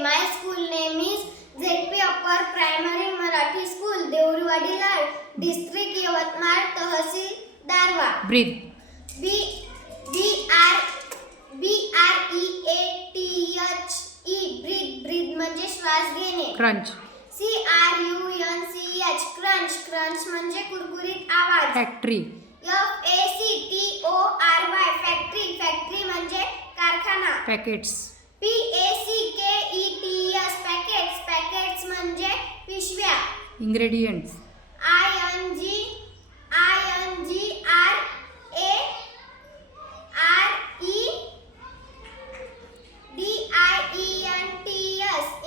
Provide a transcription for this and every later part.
My school name is ZP Upper Primary Marathi School, Devriwadi Lad, district Yavatmal, tehsil Darwa. Breathe. BREATHE breathe म्हणजे श्वास घेणे. Crunch. CRUNCH crunch म्हणजे कुरकुरीत आवाज. Factory. FACTORY factory म्हणजे कारखाना. Packets. PACKETS packets म्हणजे पिशव्या. Ingredients.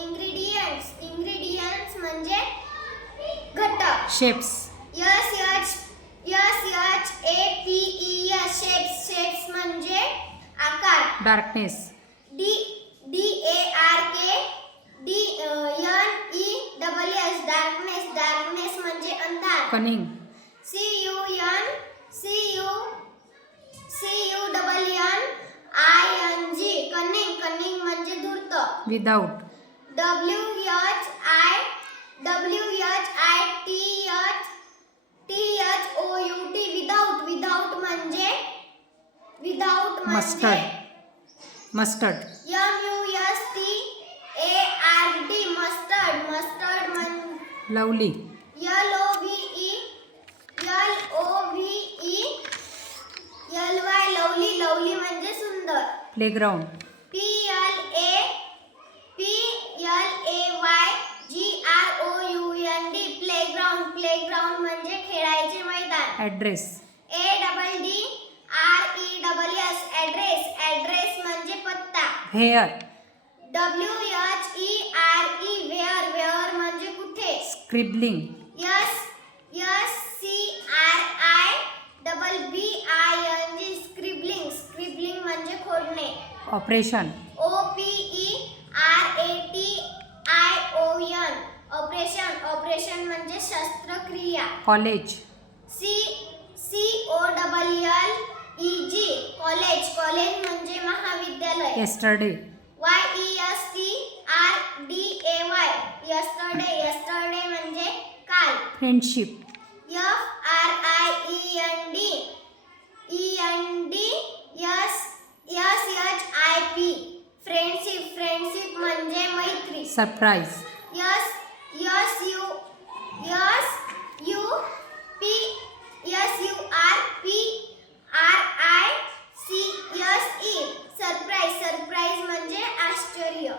INGREDIENTS ingredients म्हणजे घटक. Shapes. SHAPES shapes म्हणजे आकार. Darkness. DARKNESS darkness म्हणजे अंधार. Cunning. CUNNING cunning म्हणजे धूर्त. Without. WHITHOUT म्हणजे Mustard. Mustard. mustard म्हणजे Lovely. lovely म्हणजे सुंदर. Playground. playground म्हणजे खेळायचे मैदान. Address. address म्हणजे पत्ता. Where. where म्हणजे कुठे. Scribbling. scribbling म्हणजे खोडणे. Operation. operation म्हणजे शस्त्रक्रिया. College. college म्हणजे महाविद्यालय. Yesterday. yesterday म्हणजे काल. Friendship. friendship म्हणजे मैत्री. Surprise. surprise म्हणजे आश्चर्य.